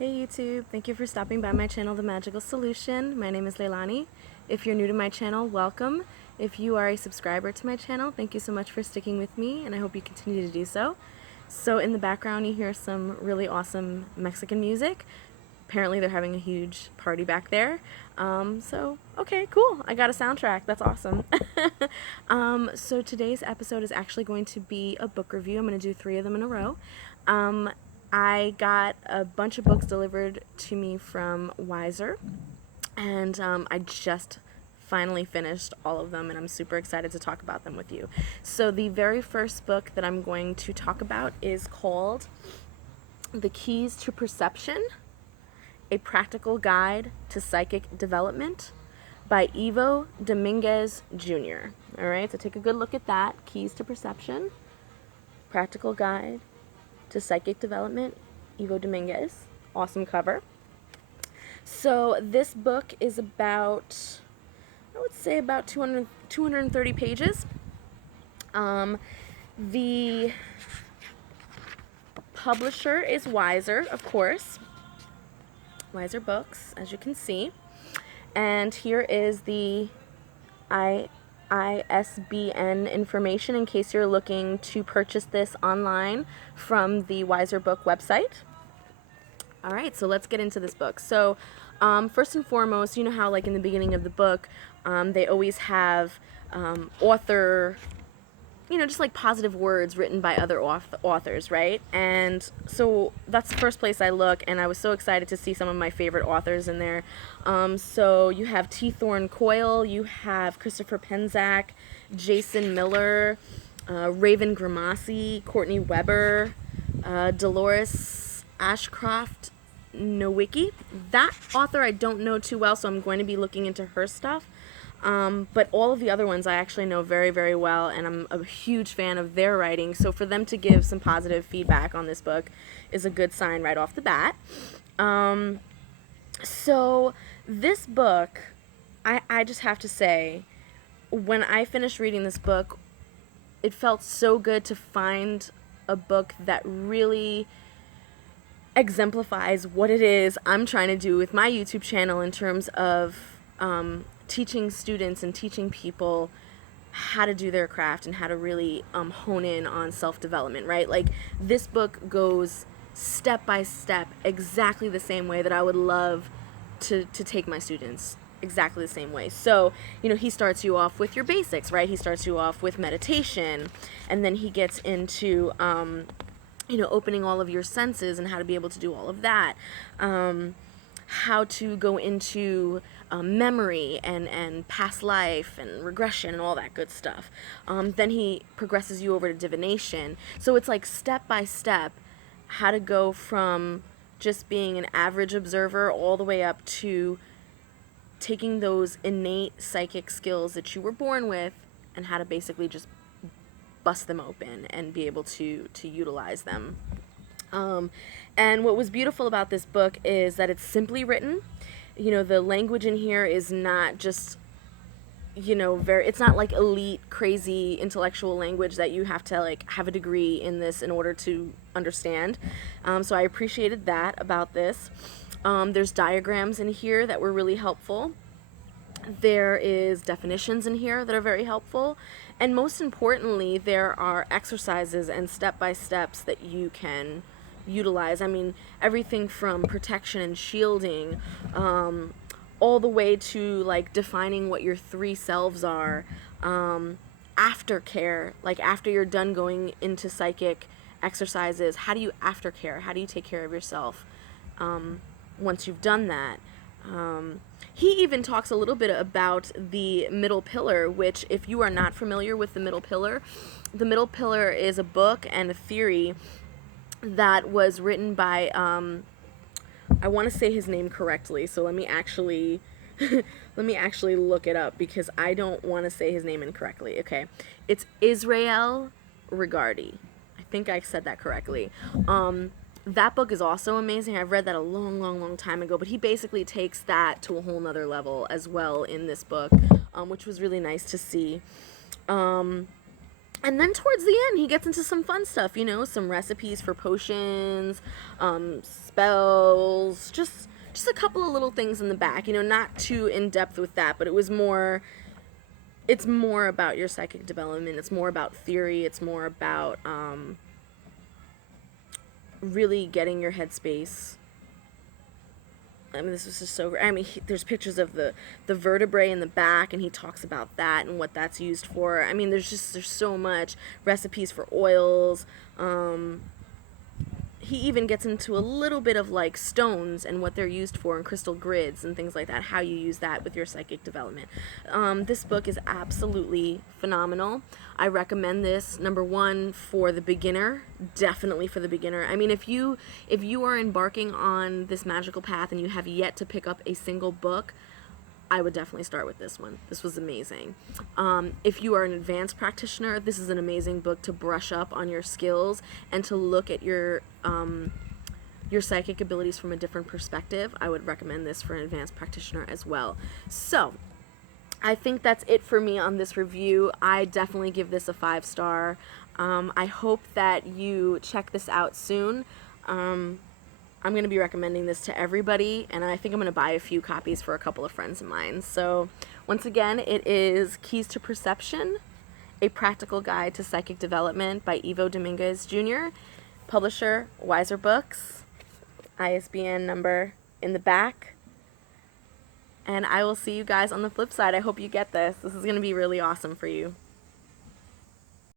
Hey YouTube, thank you for stopping by my channel, The Magical Solution. My name is Leilani. If you're new to my channel, welcome. If you are a subscriber to my channel, thank you so much for sticking with me, and I hope you continue to do so. So in the background you hear some really awesome Mexican music. Apparently they're having a huge party back there. Okay, cool. I got a soundtrack. That's awesome. So today's episode is actually going to be a book review. I'm going to do 3 of them in a row. I got a bunch of books delivered to me from Wiser, and I just finally finished all of them, and I'm super excited to talk about them with you. So the very first book that I'm going to talk about is called The Keys to Perception, A Practical Guide to Psychic Development by Ivo Dominguez Jr. All right, so take a good look at that. Keys to Perception, Practical Guide to Psychic Development, Ivo Dominguez. Awesome cover. So this book is about, I would say about 230 pages. The publisher is Wiser, of course. Wiser Books, as you can see. And here is the ISBN information in case you're looking to purchase this online from the Wiser Book website. All right, so let's get into this book. So first and foremost, you know how like in the beginning of the book, they always have author, just like positive words written by other authors, right? And so that's the first place I look, and I was so excited to see some of my favorite authors in there. So you have T. Thorne Coyle, you have Christopher Penczak, Jason Miller, Raven Grimassi, Courtney Weber, Dolores Ashcroft Nowicki. That author I don't know too well, so I'm going to be looking into her stuff. But all of the other ones I actually know very, very well, and I'm a huge fan of their writing. So for them to give some positive feedback on this book is a good sign right off the bat. So this book, I just have to say, when I finished reading this book, it felt so good to find a book that really exemplifies what it is I'm trying to do with my YouTube channel in terms of teaching students and teaching people how to do their craft and how to really hone in on self-development, right? Like, this book goes step by step exactly the same way that I would love to take my students, exactly the same way. So, he starts you off with your basics, right? He starts you off with meditation, and then he gets into opening all of your senses and how to be able to do all of that. How to go into memory and past life and regression and all that good stuff. Then he progresses you over to divination. So it's like step by step how to go from just being an average observer all the way up to taking those innate psychic skills that you were born with and how to basically just bust them open and be able to utilize them. And what was beautiful about this book is that it's simply written. The language in here is not just, it's not like elite, crazy intellectual language that you have to like have a degree in this in order to understand. So I appreciated that about this. There's diagrams in here that were really helpful. There is definitions in here that are very helpful. And most importantly, there are exercises and step-by-steps that you can utilize. I mean, everything from protection and shielding, all the way to like defining what your 3 selves are, aftercare, like after you're done going into psychic exercises, how do you aftercare? How do you take care of yourself once you've done that? He even talks a little bit about the middle pillar, which, if you are not familiar with the middle pillar is a book and a theory that was written by, I want to say his name correctly, so let me actually look it up because I don't want to say his name incorrectly. Okay, it's Israel Regardie. I think I said that correctly. That book is also amazing. I've read that a long time ago, but he basically takes that to a whole nother level as well in this book, which was really nice to see. And then towards the end, he gets into some fun stuff, you know, some recipes for potions, spells, just a couple of little things in the back, you know, not too in depth with that, but it's more about your psychic development. It's more about theory. It's more about really getting your headspace. I mean, this was just so. I mean, there's pictures of the vertebrae in the back, and he talks about that and what that's used for. I mean, there's so much recipes for oils. He even gets into a little bit of like stones and what they're used for, and crystal grids and things like that, how you use that with your psychic development. This book is absolutely phenomenal. I recommend this, number one, for the beginner, definitely for the beginner. I mean, if you are embarking on this magical path and you have yet to pick up a single book, I would definitely start with this one. This was amazing. If you are an advanced practitioner, this is an amazing book to brush up on your skills and to look at your psychic abilities from a different perspective. I would recommend this for an advanced practitioner as well. So, I think that's it for me on this review. I definitely give this a 5-star. I hope that you check this out soon. I'm going to be recommending this to everybody, and I think I'm going to buy a few copies for a couple of friends of mine. So, once again, it is Keys to Perception, A Practical Guide to Psychic Development by Ivo Dominguez Jr., publisher, Weiser Books, ISBN number in the back. And I will see you guys on the flip side. I hope you get this. This is going to be really awesome for you.